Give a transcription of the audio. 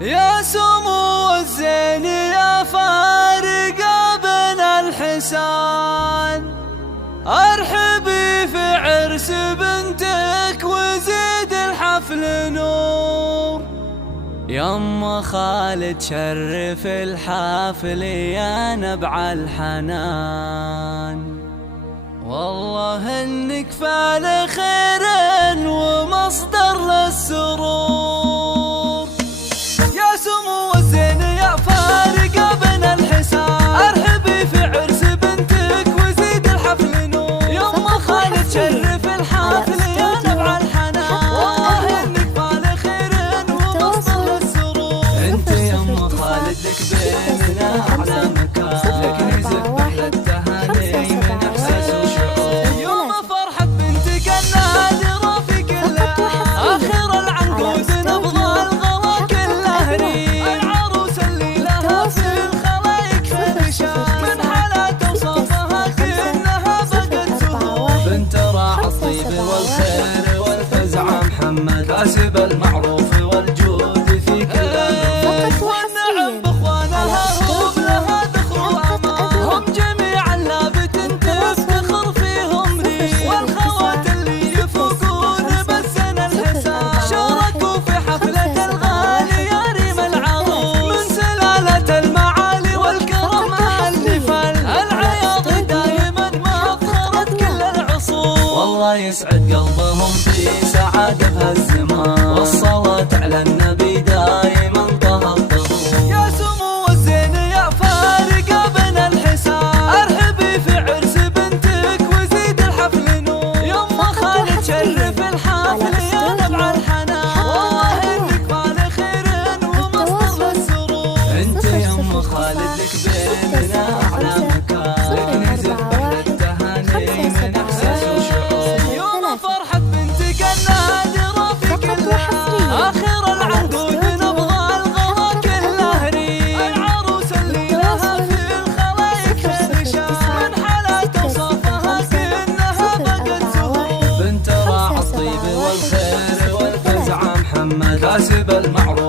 يا سمو الزين يا فارق بين الحسان، ارحبي في عرس بنتك وزيد الحفل نور. يما خالد شرف الحافل يا نبع الحنان، والله انك فعل خير ومصدر للسرور. يا سمو الزين يا فارق بين الحسان، ارحبي في عرس بنتك وزيد الحفل نور. يما خالد شرف الحافل يا نبع الحنان، والله انك فعل خير ومصدر للسرور. انت يما خالد لك بيننا اعلى مكان، لك نزف بحر التهاني من احساس وشعور. يوم فرحة بنتك النادرة في كل اخر العنقود نبض الغلا كله ريح. العروس اللي لها في الخلايق فرشان، من حالات وصفها كأنها بقت زهور. بنت راعى الطيب والخير والفزع محمد، كاسب المعروف والجود في كل مكان. والنعم باخوانها هم لها ذخر وامان، هم جميعا لابت تفتخر فيهم ريح. والخوات اللي يفوقون بالسنة الحسان، شاركوا في حفلة الغالي يا ريم العروس. من سلالة المعالي والكرم اللي فل، العياض دائما ما أفخرت كل العصور. والله يسعد قلبهم في سعادة بهالزمان، والصلاة على النبي دائما طه الظهور. يا سمو الزين يا فارق بين الحسان، ارحبي في عرس بنتك وزيد الحفل نور. يما خالد شرف الحافل يا نبع الحنان، والله انك فعل خير ومصدر للسرور. انت يما خالد لك بيننا اعلى مكان، لك نزف بحر التهاني من احساس وشعور. يوم فرحة بنتك النادرة في كل اخر العنقود نبض الغلا كله ريح. العروس اللي لها في الخلايق فرشان، من حالات وصفها كأنها بقت زهور. بنت راعى الطيب والخير والفزع محمد، كاسب المعروف